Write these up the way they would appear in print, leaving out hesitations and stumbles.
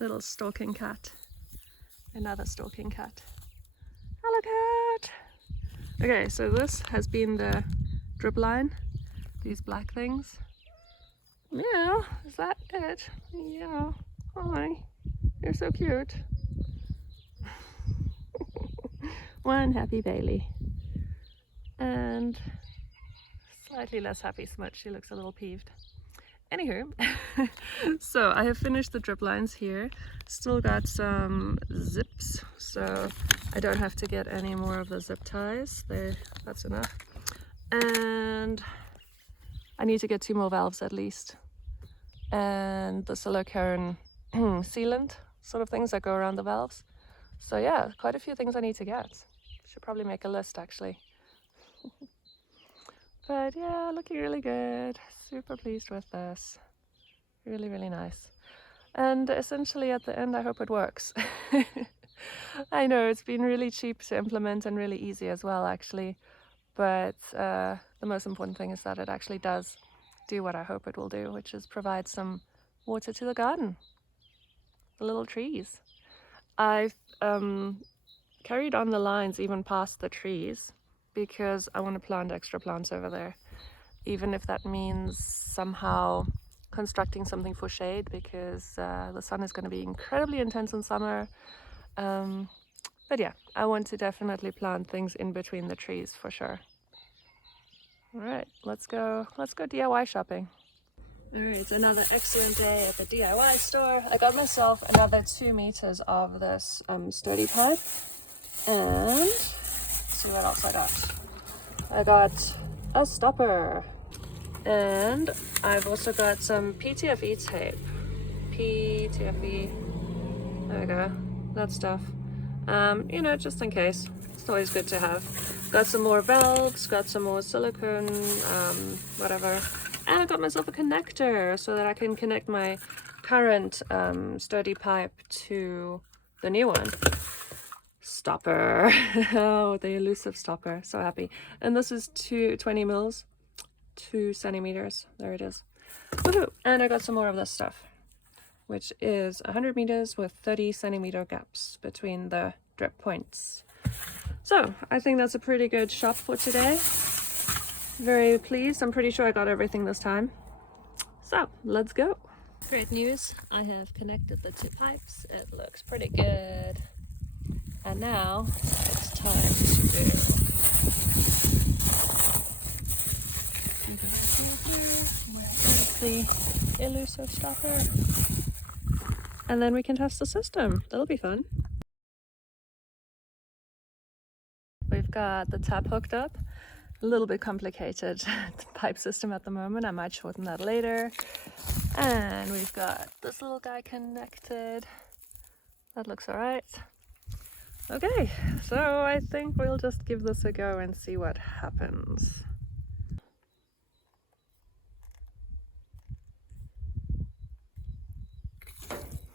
little stalking cat. Another stalking cat. Hello, cat! Okay, so this has been the drip line. These black things. Yeah, is that it? Yeah. Hi. You're so cute. One happy Bailey. And slightly less happy Smudge. She looks a little peeved. Anywho, so I have finished the drip lines here. Still got some zips, so I don't have to get any more of the zip ties. That's enough. And I need to get 2 more valves at least. And the silicone sealant sort of things that go around the valves. So yeah, quite a few things I need to get. Should probably make a list actually. But yeah, looking really good. Super pleased with this. Really, really nice. And essentially at the end, I hope it works. I know it's been really cheap to implement and really easy as well, actually. But the most important thing is that it actually does do what I hope it will do, which is provide some water to the garden, the little trees. I've carried on the lines even past the trees because I want to plant extra plants over there, even if that means somehow constructing something for shade, because the sun is going to be incredibly intense in summer. But yeah, I want to definitely plant things in between the trees for sure. All right, let's go DIY shopping. All right, another excellent day at the DIY store. I got myself another 2 meters of this sturdy pipe, and let's see what else I got. I got a stopper, and I've also got some PTFE tape. PTFE, there we go, that stuff. You know, just in case. It's always good to have. Got some more valves, got some more silicone, whatever. And I got myself a connector so that I can connect my current sturdy pipe to the new one. Stopper. Oh, the elusive stopper. So happy. And this is 20 mils, 2 centimeters. There it is. Woohoo! And I got some more of this stuff, which is 100 meters with 30 centimeter gaps between the drip points. So I think that's a pretty good shop for today. Very pleased. I'm pretty sure I got everything this time. So let's go. Great news. I have connected the 2 pipes. It looks pretty good. And now it's time to Where's the elusive stopper? And then we can test the system. That'll be fun. We've got the tap hooked up. A little bit complicated pipe system at the moment. I might shorten that later. And we've got this little guy connected. That looks all right. Okay, so I think we'll just give this a go and see what happens.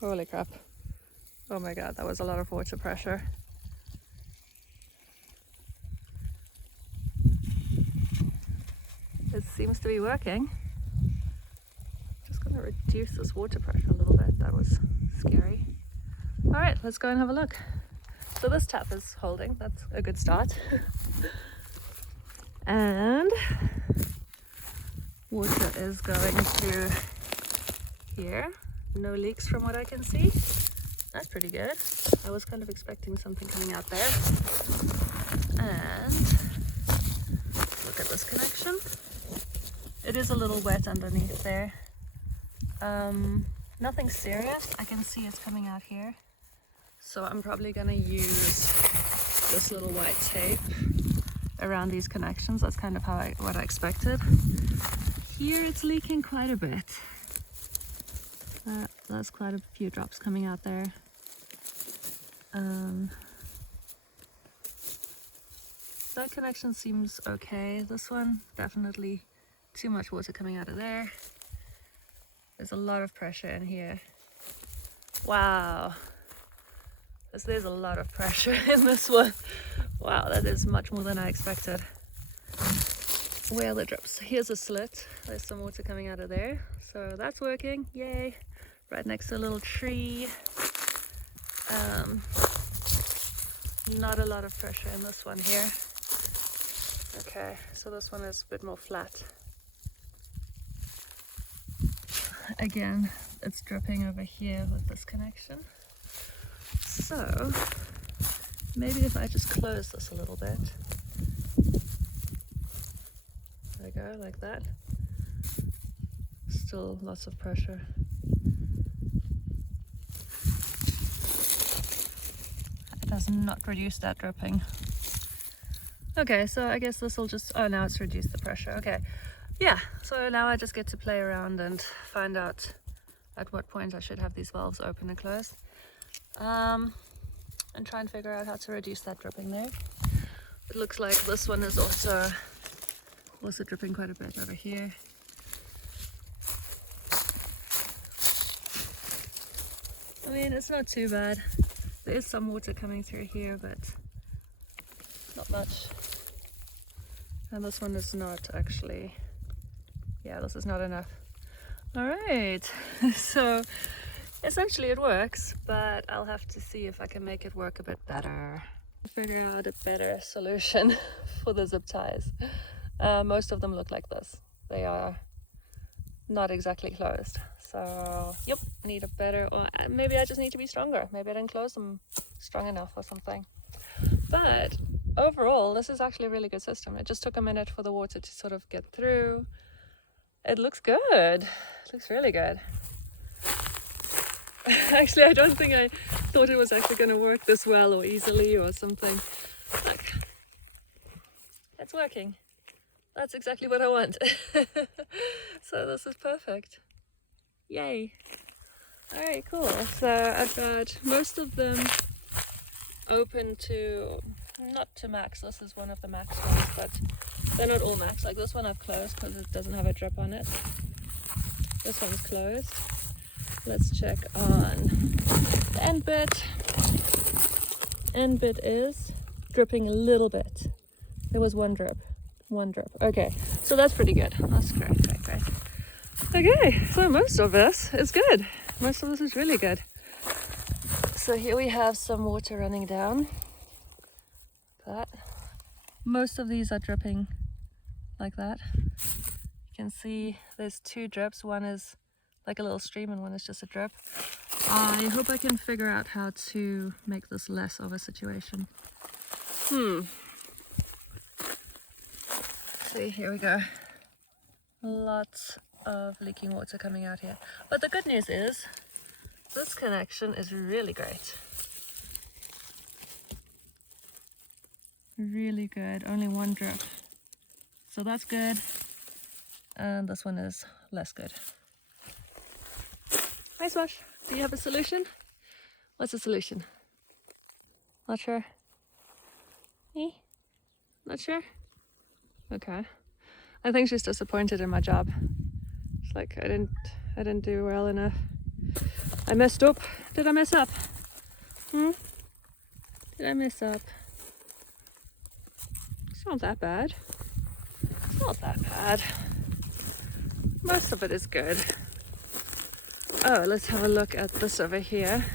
Holy crap. Oh my god, that was a lot of water pressure. It seems to be working. Just gonna reduce this water pressure a little bit. That was scary. All right, let's go and have a look. So this tap is holding. That's a good start. And water is going through here. No leaks from what I can see. That's pretty good. I was kind of expecting something coming out there. And look at this connection. It is a little wet underneath there. Nothing serious. I can see it's coming out here. So I'm probably gonna use this little white tape around these connections. That's kind of what I expected. Here it's leaking quite a bit. There's quite a few drops coming out there. That connection seems okay. This one, definitely too much water coming out of there. There's a lot of pressure in here. Wow. There's a lot of pressure in this one. Wow, that is much more than I expected. Where are the drips? Here's a slit. There's some water coming out of there. So that's working. Yay. right next to a little tree. Not a lot of pressure in this one here. Okay, so this one is a bit more flat. Again, it's dripping over here with this connection. So maybe if I just close this a little bit. There we go, like that. Still lots of pressure. It does not reduce that dripping. Okay, so I guess this will just, oh, now it's reduced the pressure. Okay, yeah, so now I just get to play around and find out at what point I should have these valves open and closed. And try and figure out how to reduce that dripping there. It looks like this one is also dripping quite a bit over here. I mean, it's not too bad. There is some water coming through here, but not much. And this one is not actually, yeah, this is not enough. All right, so essentially it works, but I'll have to see if I can make it work a bit better. Figure out a better solution for the zip ties. Most of them look like this. They are not exactly closed. So, yep, I need a better, or maybe I just need to be stronger. Maybe I didn't close them strong enough or something. But overall, this is actually a really good system. It just took a minute for the water to sort of get through. It looks good. It looks really good. Actually, I don't think I thought it was actually going to work this well or easily or something. Look, it's working. That's exactly what I want. So this is perfect. Yay. Alright, cool. So I've got most of them open to, not to max, this is one of the max ones, but they're not all max. Like this one I've closed because it doesn't have a drip on it. This one's closed. Let's check on the end bit. End bit is dripping a little bit. There was one drip. Okay, so that's pretty good. That's great. Okay, so most of this is good. Most of this is really good. So here we have some water running down. That. Most of these are dripping like that. You can see there's two drips. One is like a little stream and one is just a drip. I hope I can figure out how to make this less of a situation. See, here we go. Lots of leaking water coming out here. But the good news is, this connection is really great. Really good, only one drip. So that's good. And this one is less good. Hi Swash, do you have a solution? What's the solution? Not sure? Me? Not sure? Okay. I think she's disappointed in my job. It's like I didn't do well enough. I messed up. Did I mess up? Did I mess up? It's not that bad. It's not that bad. Most of it is good. Oh, let's have a look at this over here.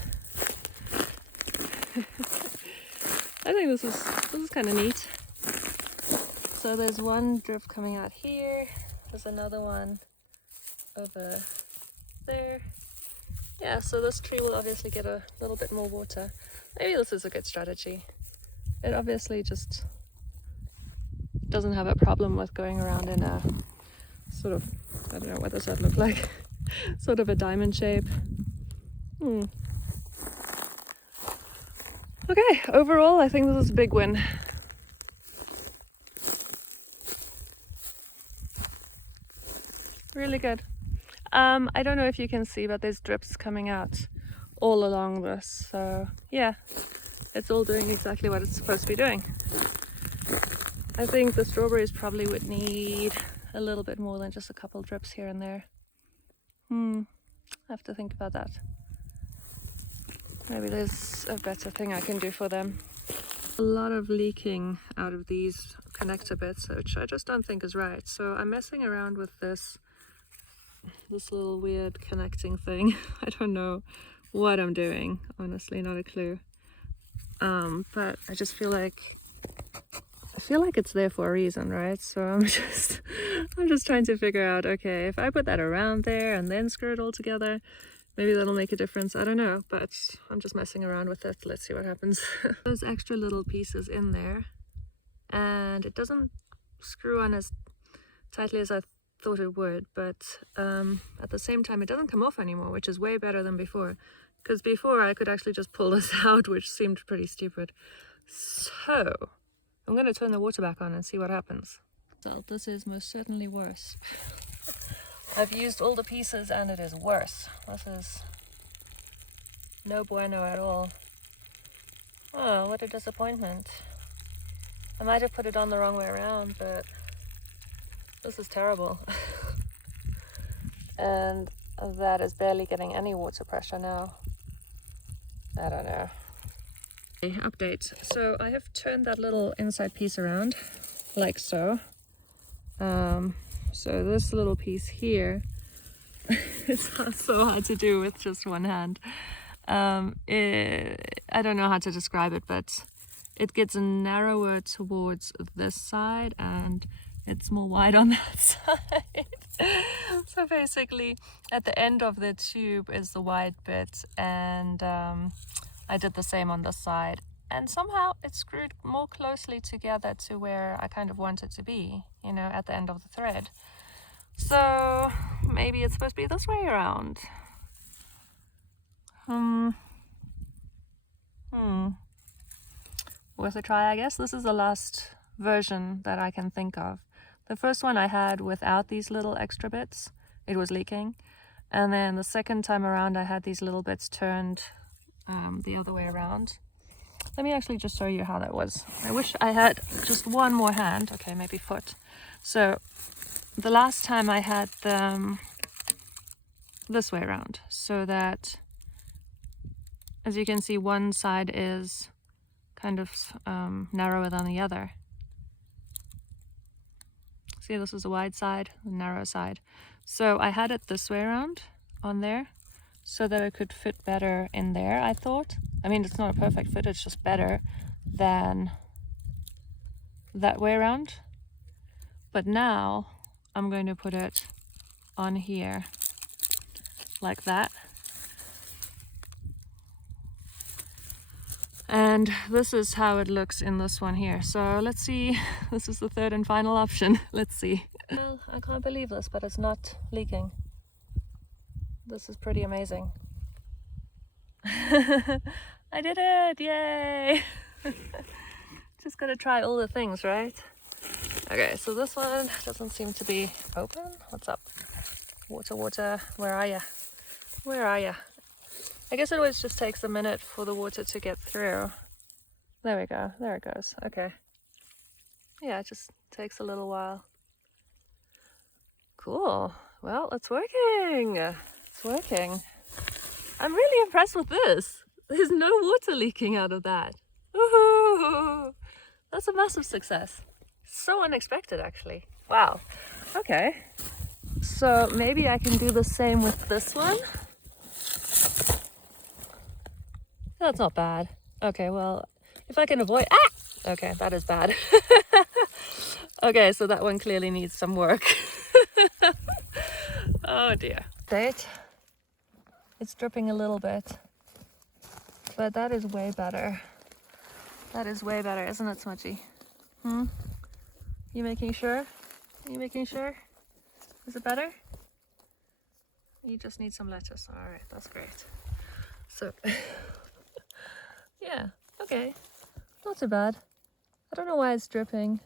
I think this is kind of neat. So there's one drip coming out here. There's another one over there. Yeah, so this tree will obviously get a little bit more water. Maybe this is a good strategy. It obviously just doesn't have a problem with going around in a sort of, I don't know what does that look like, sort of a diamond shape. Okay, overall I think this is a big win. Really good. I don't know if you can see, but there's drips coming out all along this. So yeah, it's all doing exactly what it's supposed to be doing. I think the strawberries probably would need a little bit more than just a couple drips here and there. I have to think about that. Maybe there's a better thing I can do for them. A lot of leaking out of these connector bits, which I just don't think is right. So I'm messing around with this this little weird connecting thing. I don't know what I'm doing, honestly, not a clue. But I just feel like it's there for a reason, right? So I'm just trying to figure out, okay, if I put that around there and then screw it all together, maybe that'll make a difference. I don't know, but I'm just messing around with it. Let's see what happens. Those extra little pieces in there, and it doesn't screw on as tightly as I thought it would, but at the same time it doesn't come off anymore, which is way better than before, because before I could actually just pull this out, which seemed pretty stupid. So I'm going to turn the water back on and see what happens. So this is most certainly worse. I've used all the pieces and it is worse. This is no bueno at all. Oh, what a disappointment. I might have put it on the wrong way around, but this is terrible. And that is barely getting any water pressure now. I don't know. Update. So I have turned that little inside piece around, like so. So this little piece here, it's so hard to do with just one hand. I don't know how to describe it, but it gets narrower towards this side and it's more wide on that side. So basically at the end of the tube is the wide bit, and I did the same on this side, and somehow it screwed more closely together to where I kind of want it to be, you know, at the end of the thread. So maybe it's supposed to be this way around. Worth a try, I guess. This is the last version that I can think of. The first one I had without these little extra bits, it was leaking. And then the second time around I had these little bits turned the other way around. Let me actually just show you how that was. I wish I had just one more hand, okay, maybe foot. So the last time I had them this way around, so that, as you can see, one side is kind of narrower than the other. See, this is a wide side, a narrow side. So I had it this way around on there so that it could fit better in there, I thought. I mean, it's not a perfect fit, it's just better than that way around. But now I'm going to put it on here like that. And this is how it looks in this one here. So let's see, this is the third and final option. Let's see. Well, I can't believe this, but it's not leaking. This is pretty amazing. I did it, yay! Just gotta try all the things, right? Okay, so this one doesn't seem to be open. What's up? Water, water, where are ya? Where are ya? I guess it always just takes a minute for the water to get through. There we go, there it goes, okay. Yeah, it just takes a little while. Cool, well, it's working. It's working. I'm really impressed with this. There's no water leaking out of that. Woohoo! That's a massive success. So unexpected, actually. Wow, okay. So maybe I can do the same with this one. That's not bad. Okay, well, if I can avoid... Ah! Okay, that is bad. Okay, so that one clearly needs some work. Oh dear. It's dripping a little bit. But that is way better. That is way better, isn't it, Smudgy? You making sure? Are you making sure? Is it better? You just need some lettuce. Alright, that's great. So... yeah, okay, not too bad. I don't know why it's dripping.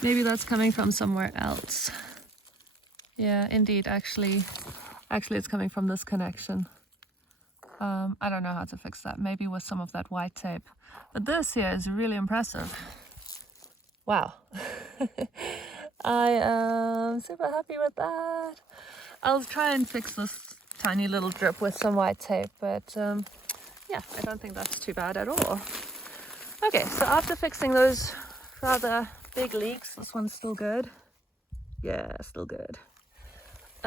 Maybe that's coming from somewhere else. Yeah, indeed, actually it's coming from this connection. I don't know how to fix that. Maybe with some of that white tape. But this here is really impressive. Wow. I am super happy with that. I'll try and fix this tiny little drip with some white tape, but yeah, I don't think that's too bad at all. Okay, so after fixing those rather big leaks, this one's still good. Yeah, still good.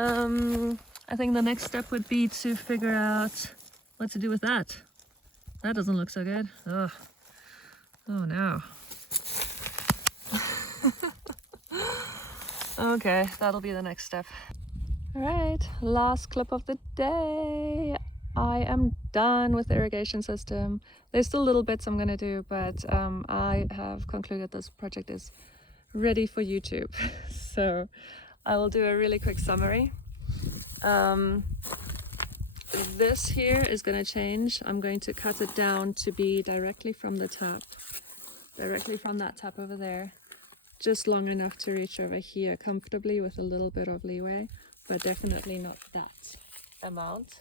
I think the next step would be to figure out what to do with that. That doesn't look so good. Ugh. Oh no. Okay, that'll be the next step. All right, last clip of the day. I am done with the irrigation system. There's still little bits I'm gonna do, but I have concluded this project is ready for YouTube. So I will do a really quick summary. This here is gonna change. I'm going to cut it down to be directly from the tap, directly from that tap over there, just long enough to reach over here comfortably with a little bit of leeway, but definitely not that amount.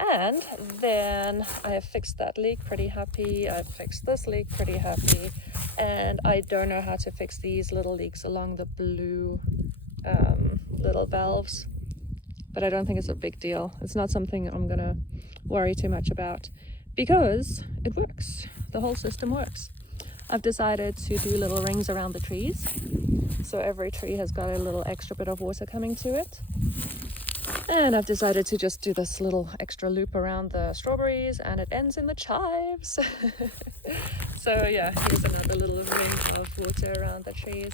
And then I have fixed that leak, pretty happy. I've fixed this leak, pretty happy. And I don't know how to fix these little leaks along the blue little valves, but I don't think it's a big deal. It's not something I'm gonna worry too much about because it works. The whole system works. I've decided to do little rings around the trees. So every tree has got a little extra bit of water coming to it. And I've decided to just do this little extra loop around the strawberries, and it ends in the chives. So yeah, here's another little ring of water around the trees.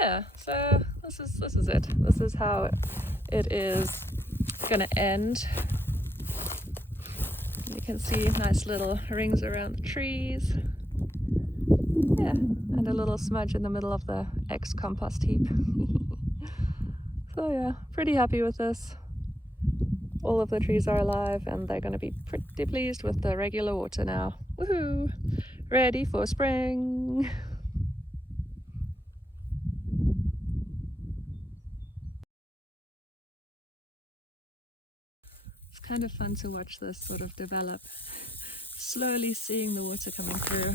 Yeah, so this is it. This is how it is gonna end. You can see nice little rings around the trees. Yeah, and a little smudge in the middle of the ex-compost heap. So yeah, pretty happy with this. All of the trees are alive and they're going to be pretty pleased with the regular water now. Woohoo! Ready for spring! It's kind of fun to watch this sort of develop. Slowly seeing the water coming through.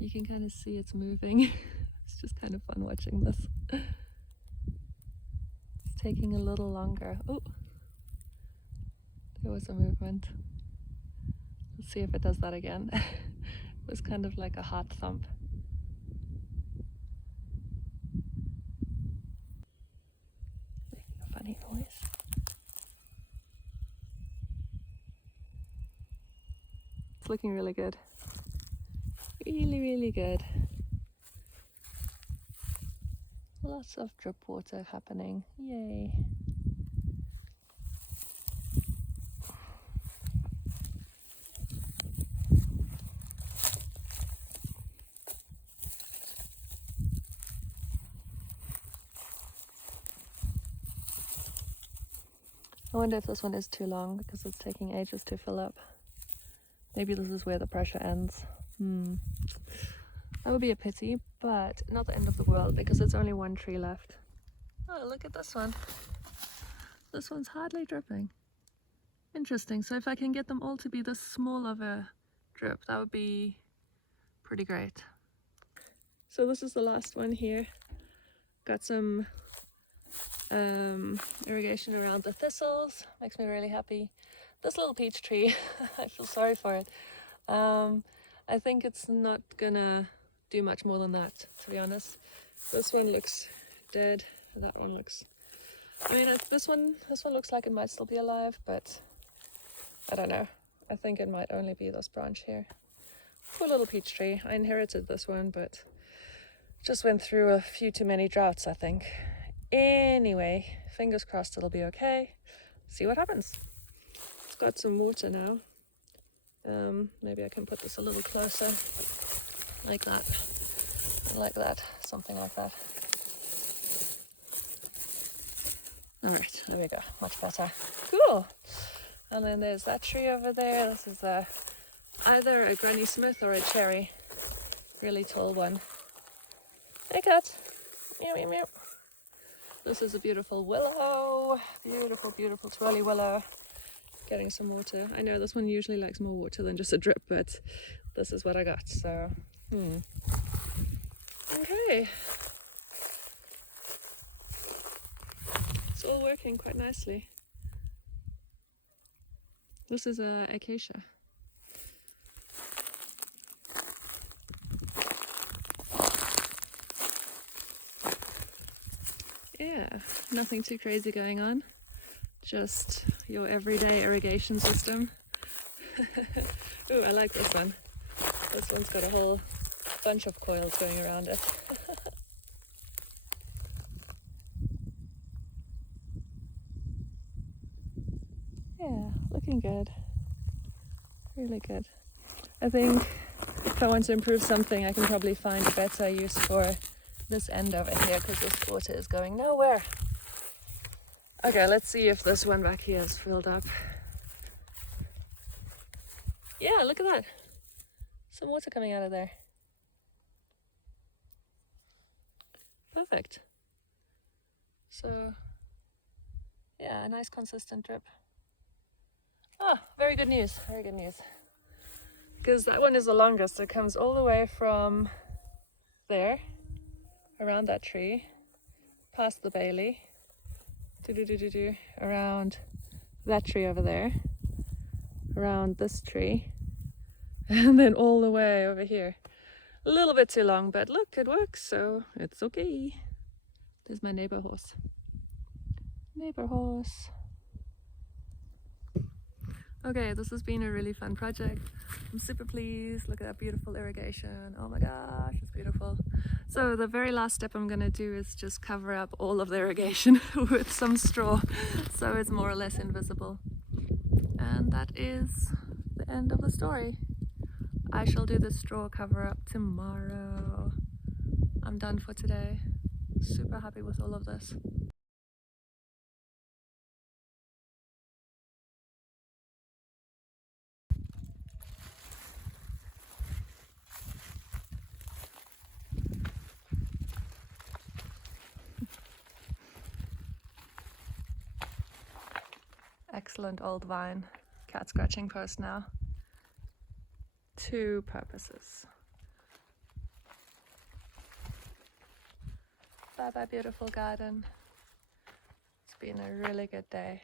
You can kind of see it's moving. It's just kind of fun watching this. It's taking a little longer. Oh, there was a movement. Let's see if it does that again. It was kind of like a heart thump. Making a funny noise. It's looking really good. Really, really good. Lots of drip water happening. Yay. I wonder if this one is too long because it's taking ages to fill up. Maybe this is where the pressure ends. That would be a pity, but not the end of the world because it's only one tree left. Oh, look at this one. This one's hardly dripping. Interesting. So if I can get them all to be this small of a drip, that would be pretty great. So this is the last one here. Got some irrigation around the thistles. Makes me really happy. This little peach tree, I feel sorry for it. I think it's not gonna do much more than that, to be honest. This one looks dead. That one looks... I mean, this one looks like it might still be alive, but I don't know. I think it might only be this branch here. Poor little peach tree. I inherited this one, but just went through a few too many droughts, I think. Anyway, fingers crossed it'll be okay. See what happens. It's got some water now. Maybe I can put this a little closer, like that, like that, something like that. All right, there we go, much better. Cool. And then there's that tree over there. This is either a Granny Smith or a cherry. Really tall one. Hey cat. Meow, meow, meow. This is a beautiful willow. Beautiful, beautiful twirly willow. Getting some water. I know this one usually likes more water than just a drip, but this is what I got, so okay. It's all working quite nicely. This is acacia. Yeah, nothing too crazy going on. Just your everyday irrigation system. Ooh, I like this one. This one's got a whole bunch of coils going around it. Yeah, looking good. Really good. I think if I want to improve something, I can probably find a better use for this end over here, because this water is going nowhere. Okay, let's see if this one back here is filled up. Yeah, look at that. Some water coming out of there. Perfect. So, yeah, a nice consistent drip. Ah, very good news, very good news. Because that one is the longest. It comes all the way from there, around that tree, past the Bailey, around that tree over there, around this tree, and then all the way over here. A little bit too long, but look, it works, so it's okay. There's my neighbor horse. Neighbor horse. Okay, this has been a really fun project. I'm super pleased. Look at that beautiful irrigation. Oh my gosh, it's beautiful. So the very last step I'm gonna do is just cover up all of the irrigation with some straw, so it's more or less invisible. And that is the end of the story. I shall do the straw cover up tomorrow. I'm done for today. Super happy with all of this. Excellent old vine. Cat scratching post now. Two purposes. Bye bye, beautiful garden. It's been a really good day.